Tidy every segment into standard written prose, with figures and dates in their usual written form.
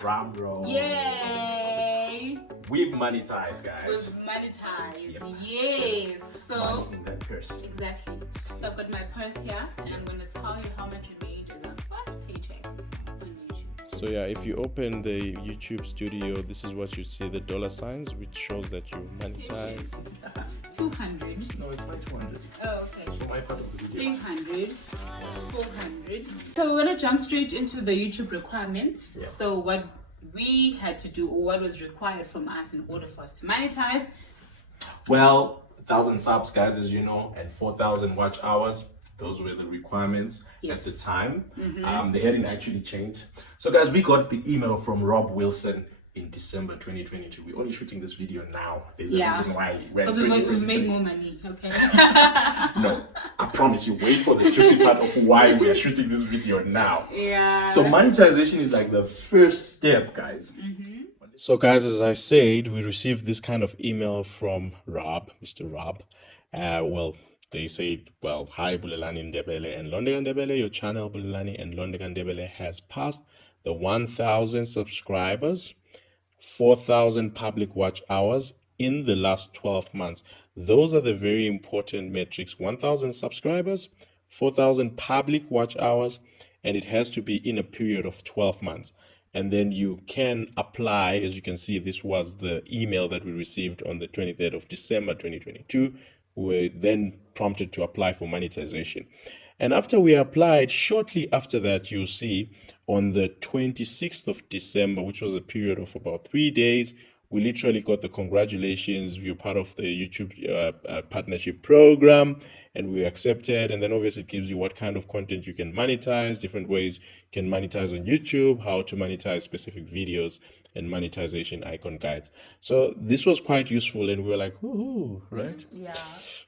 Drum roll. Yay! We've monetized, guys. We've monetized. Yes. So Money in that purse. exactly. So I've got my purse here, and I'm gonna tell you how much we made in our first paycheck on YouTube. So yeah, if you open the YouTube studio, this is what you see, the dollar signs, which shows that you've monetized. 200. No, it's not 200. Oh, okay. It's for my part of the video. 300, 400. So we're gonna jump straight into the YouTube requirements. Yeah. So what we had to do, or what was required from us in order for us to monetize. Well, 1,000 subs, guys, as you know, and 4,000 watch hours. Those were the requirements at the time. They hadn't actually changed. So, guys, we got the email from Rob Wilson in December 2022. We're only shooting this video now. There's a reason why we're Because we've made more money, okay? No, I promise you, wait for the juicy part of why we are shooting this video now. Yeah. So monetization is like the first step, guys. So guys, as I said, we received this kind of email from Rob, Mr. Rob. Well, they said, well, hi Bulelani Ndebele and Londeka Ndebele, your channel Bulelani and Londeka Ndebele has passed the 1,000 subscribers, 4,000 public watch hours in the last 12 months. Those are the very important metrics: 1,000 subscribers, 4,000 public watch hours, and it has to be in a period of 12 months. And then you can apply. As you can see, this was the email that we received on the 23rd of December 2022. We were then prompted to apply for monetization. And after we applied, shortly after that, you'll see on the 26th of December, which was a period of about 3 days, we literally got the congratulations, you're part of the YouTube partnership program, and we accepted. And then obviously it gives you what kind of content you can monetize, different ways you can monetize on YouTube, how to monetize specific videos, and monetization icon guides. So this was quite useful, and we were like, woohoo, right? Yeah.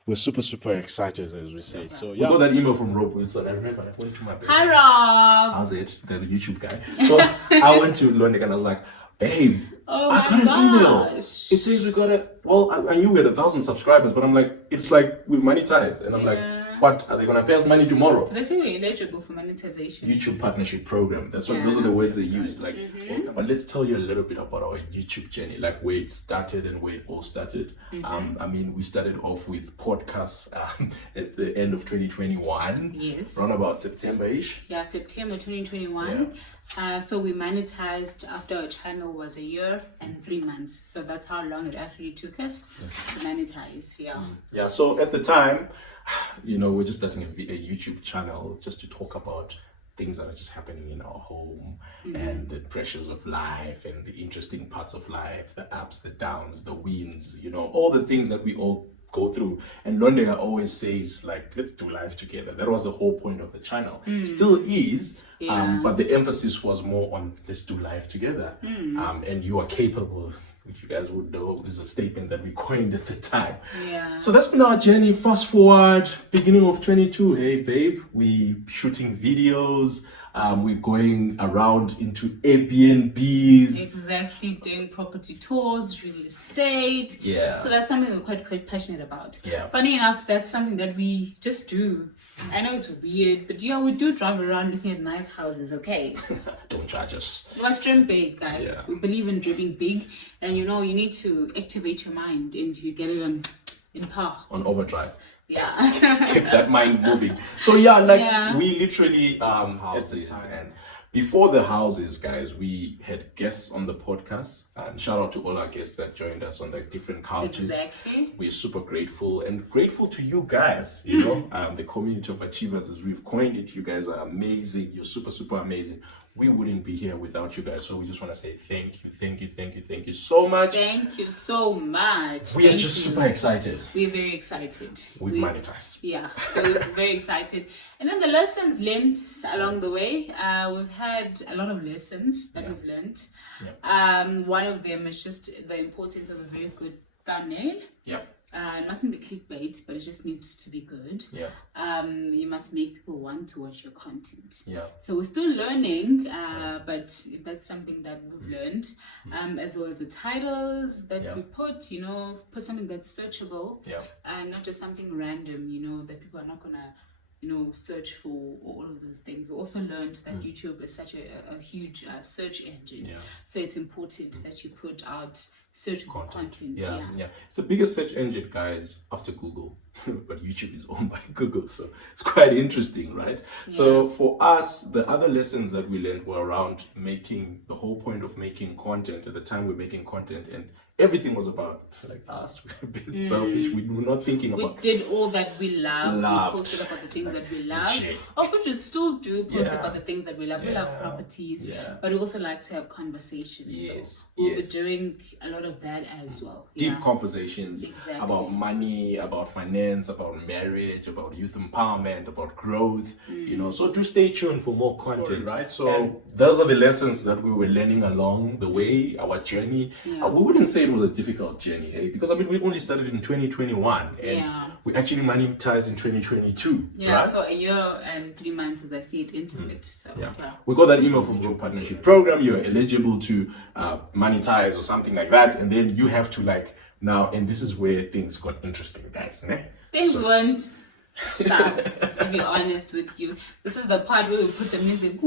We're super excited, as we say. So We yeah. got that email from Rob Wilson. I remember I went to my Hi, Rob. How's it? The YouTube guy. So I went to London and I was like, babe, Oh I my got an email. gosh. It says we got a, well, I knew we had 1,000 subscribers, but I'm like, it's like we've monetized. And I'm like, what? Are they going to pay us money tomorrow? They say we're eligible for monetization. YouTube partnership program. That's what those are the words they use. Like, okay, but let's tell you a little bit about our YouTube journey, like where it started and where it all started. I mean, we started off with podcasts at the end of 2021. Yes. Around about September-ish. Yeah, September 2021. So we monetized after our channel was a year and 3 months. So that's how long it actually took us to monetize. Yeah. Yeah, so at the time, you know, we're just starting a YouTube channel just to talk about things that are just happening in our home and the pressures of life and the interesting parts of life, the ups, the downs, the wins, you know, all the things that we all go through. And Londeka always says, like, let's do life together. That was the whole point of the channel. Still is, but the emphasis was more on let's do life together. And you are capable, which you guys would know is a statement that we coined at the time. Yeah. So that's been our journey. Fast forward, beginning of 22. Hey, babe, we shooting videos. We're going around into Airbnbs. Exactly, doing property tours, real estate. Yeah. So that's something we're quite passionate about. Yeah. Funny enough, that's something that we just do. I know it's weird, but yeah, we do drive around looking at nice houses, okay? Don't charge us. We must dream big, guys. Yeah. We believe in dreaming big, and you know, you need to activate your mind and you get it in power. On overdrive. Yeah. Keep that mind moving. So yeah, we literally houses and before the houses, guys, we had guests on the podcast, and shout out to all our guests that joined us on the different couches. Exactly. We're super grateful and grateful to you guys, you know, the community of achievers, as we've coined it. You guys are amazing. You're super amazing. We wouldn't be here without you guys. So we just want to say thank you so much. Thank you so much. We are just super excited. We're very excited. We've monetized. Yeah, so we're very excited. And then the lessons learned along the way. We've had a lot of lessons that we've learned. One of them is just the importance of a very good thumbnail. It mustn't be clickbait, but it just needs to be good. You must make people want to watch your content. So we're still learning, but that's something that we've learned. As well as the titles that we put, you know, put something that's searchable, and not just something random, you know, that people are not gonna search for all of those things. We also learned that YouTube is such a huge search engine. Yeah. So it's important that you put out searchable content. Yeah. It's the biggest search engine, guys, after Google. But YouTube is owned by Google, so it's quite interesting, right? So for us, the other lessons that we learned were around making, the whole point of making content. At the time we're making content, and everything was about like us. We're a bit selfish. We were not thinking about. We did all that we love. We posted about the things that we love. Of which we still do post about the things that we love. We love properties, but we also like to have conversations. Yes. So we'll be doing a lot of that as well. Deep conversations about money, about finance, about marriage, about youth empowerment, about growth. So do stay tuned for more content, right? So those are the lessons that we were learning along the way, our journey. We wouldn't say it was a difficult journey, hey? Because we only started in 2021 and we actually monetized in 2022. Right? So a year and 3 months as I see it into it. So, we got that email from Grow Partnership Program. You're eligible to monetize or something like that, and then you have to now, and this is where things got interesting, guys. Things weren't sharp, to be honest with you. This is the part where we put the music.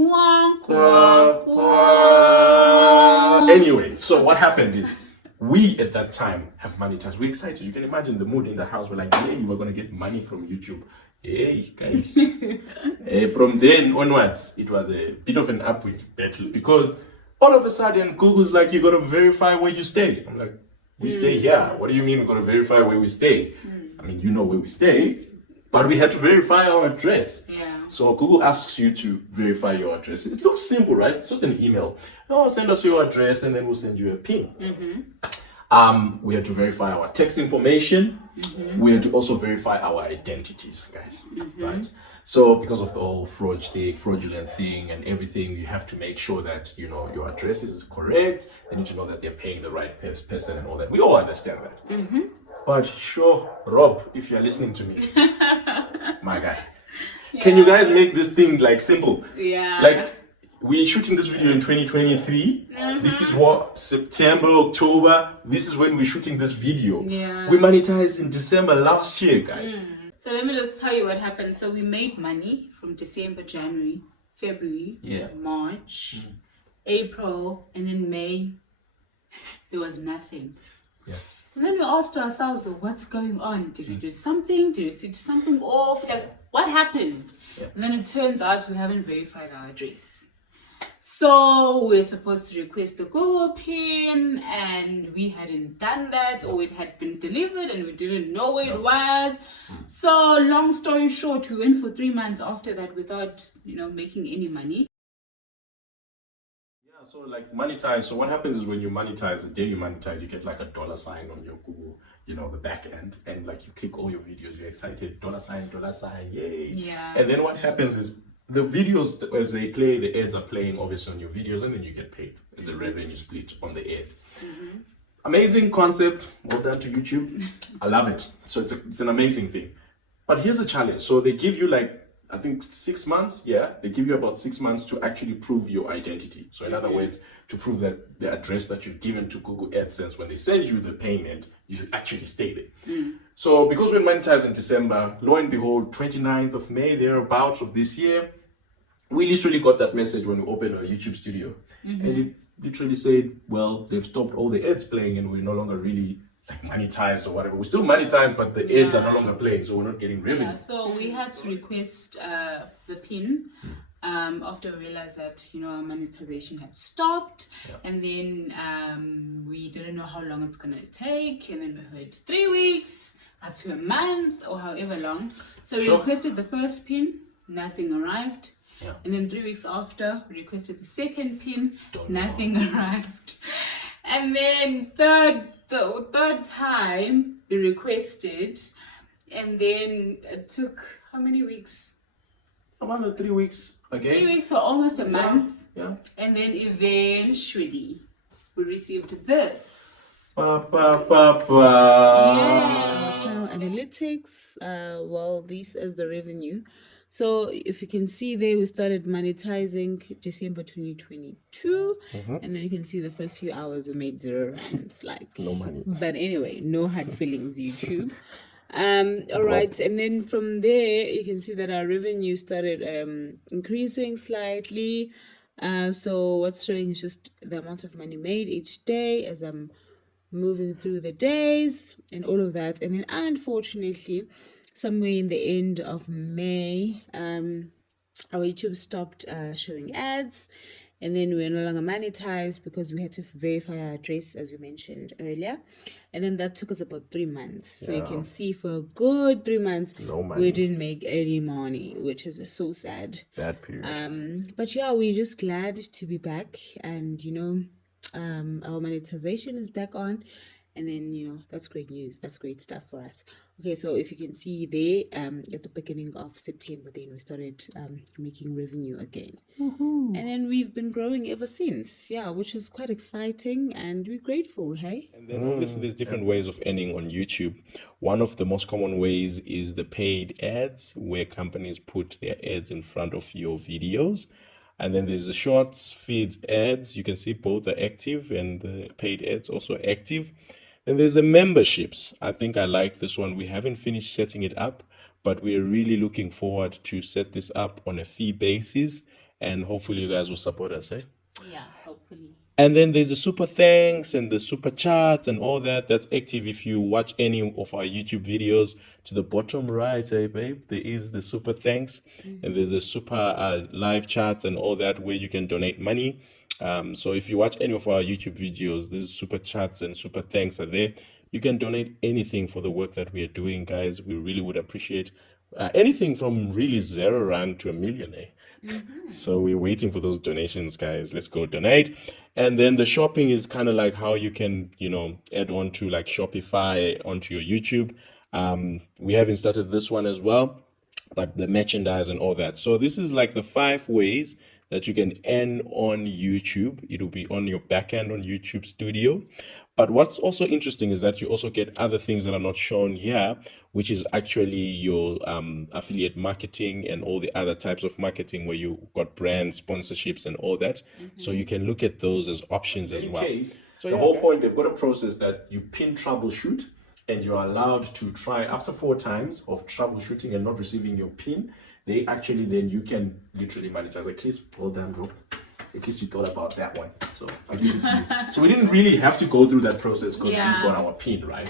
Anyway, so what happened is we at that time have monetized. We're excited. You can imagine the mood in the house. We're like, hey, we're going to get money from YouTube. Hey, guys. From then onwards, it was a bit of an upward battle because all of a sudden, Google's like, you got to verify where you stay. I'm like, we stay here. What do you mean we got to verify where we stay? I mean, you know where we stay, but we had to verify our address. So Google asks you to verify your address. It looks simple, right? It's just an email. Oh, send us your address and then we'll send you a PIN. We had to verify our text information. We had to also verify our identities, guys, right? So because of the whole fraudulent thing and everything, you have to make sure that, your address is correct. They need to know that they're paying the right person and all that. We all understand that. But sure, Rob, if you're listening to me, my guy, can you guys make this thing simple? We're shooting this video in 2023. This is September, October. This is when we're shooting this video. We monetized in December last year, guys. So let me just tell you what happened. So we made money from December, January, February, March, April, and then May. There was nothing. And then we asked ourselves, what's going on? Did we do something? Did we switch something off? What happened? And then it turns out we haven't verified our address. So we're supposed to request the Google PIN and we hadn't done that, or it had been delivered and we didn't know where it was. So long story short, we went for 3 months after that without, making any money. So monetize. So what happens is when you monetize, the day you monetize, you get a $sign on your Google, the back end, and you click all your videos, you're excited, $sign, yay. And then what happens is the videos, as they play, the ads are playing obviously on your videos, and then you get paid as a revenue split on the ads. Amazing concept. Well done to YouTube. I love it. So it's an amazing thing. But here's a challenge. So they give you I think 6 months, they give you about 6 months to actually prove your identity. So in other words, to prove that the address that you've given to Google AdSense, when they send you the payment, you should actually stay there. So because we're monetized in December, lo and behold, 29th of May, thereabouts of this year, we literally got that message when we opened our YouTube studio. And it literally said, well, they've stopped all the ads playing and we're no longer really monetized or whatever. We're still monetized, but the ads are no longer playing, so we're not getting revenue. So we had to request the PIN after we realized that our monetization had stopped, and then we didn't know how long it's gonna take, and then we heard 3 weeks up to a month or however long. So we requested the first PIN, nothing arrived. And then 3 weeks after, we requested the second PIN, nothing arrived. And then the third time we requested, and then it took how many weeks? About 3 weeks again. 3 weeks or almost a month. And then eventually we received this. Channel analytics. This is the revenue. So if you can see there, we started monetizing December 2022, and then you can see the first few hours we made 0 rands, no money. But anyway, no hard feelings, YouTube. All right, and then from there you can see that our revenue started increasing slightly. So what's showing is just the amount of money made each day as I'm moving through the days and all of that. And then unfortunately, somewhere in the end of May, our YouTube stopped showing ads, and then we were no longer monetized because we had to verify our address, as we mentioned earlier. And then that took us about 3 months. So you can see for a good 3 months, No money. we didn't make any money, which is so sad. Bad period. But yeah, we're just glad to be back, and our monetization is back on, and then that's great news. That's great stuff for us. Okay, so if you can see there, at the beginning of September, then we started making revenue again. And then we've been growing ever since, which is quite exciting, and we're grateful. Hey, And then obviously there's different ways of earning on YouTube. One of the most common ways is the paid ads, where companies put their ads in front of your videos. And then there's the shorts, feeds, ads. You can see both are active, and the paid ads also active. Then there's the memberships. I think I like this one. We haven't finished setting it up, but we're really looking forward to set this up on a fee basis, and hopefully you guys will support us, eh? yeah, hopefully. And then there's the super thanks and the super chats and all that. That's active if you watch any of our YouTube videos. To the bottom right, babe, there is the super thanks, and there's the super live chats and all that, where you can donate money. So if you watch any of our YouTube videos, there's super chats and super thanks are there. You can donate anything for the work that we are doing, guys. We really would appreciate anything from really 0 rand to 1 million, eh? So we're waiting for those donations, guys. Let's go donate. And then the shopping is kind of like how you can, add on to like Shopify onto your YouTube. We haven't started this one as well, but the merchandise and all that. So this is like the 5 ways that you can earn on YouTube. It'll be on your backend on YouTube Studio. But what's also interesting is that you also get other things that are not shown here, which is actually your affiliate marketing and all the other types of marketing where you got brand sponsorships and all that. So you can look at those as options as well. So the whole point, they've got a process that you pin troubleshoot, and you're allowed to try after 4 times of troubleshooting and not receiving your pin. They actually, then you can literally monetize. At least, well done, bro. At least you thought about that one. So I'll give it to you. So we didn't really have to go through that process because we got our pin, right?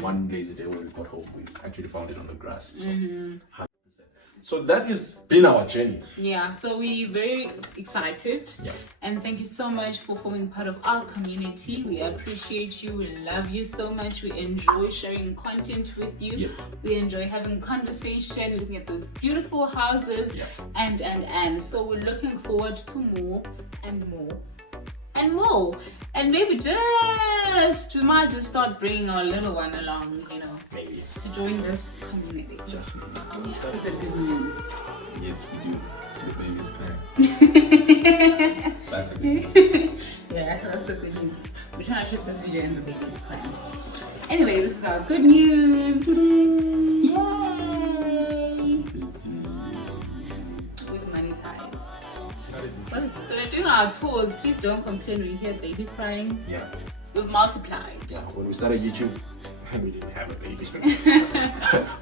One lazy day when we got home, we actually found it on the grass. So 100%. So that has been our journey. Yeah, so we're very excited. Yeah. And thank you so much for forming part of our community. We appreciate you. We love you so much. We enjoy sharing content with you. Yeah. We enjoy having conversation, looking at those beautiful houses. Yeah. And so we're looking forward to more and more and more. And maybe we might just start bringing our little one along, Maybe. to join this community. Just maybe. With the good news. Yes, we do. The baby's crying. That's a good news. Yeah, that's the good news. We're trying to shoot this video and the baby's crying. Anyway, this is our good news. Yay! With monetized. So we're doing our tours. Please don't complain when you hear baby crying. Yeah. We've multiplied. Yeah. When we started YouTube, we didn't have a baby.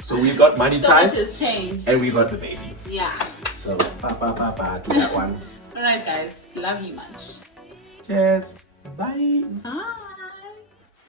So we got So much monetized has changed. and we got the baby. Yeah. So to that one. Alright guys, love you much. Cheers. Bye. Bye.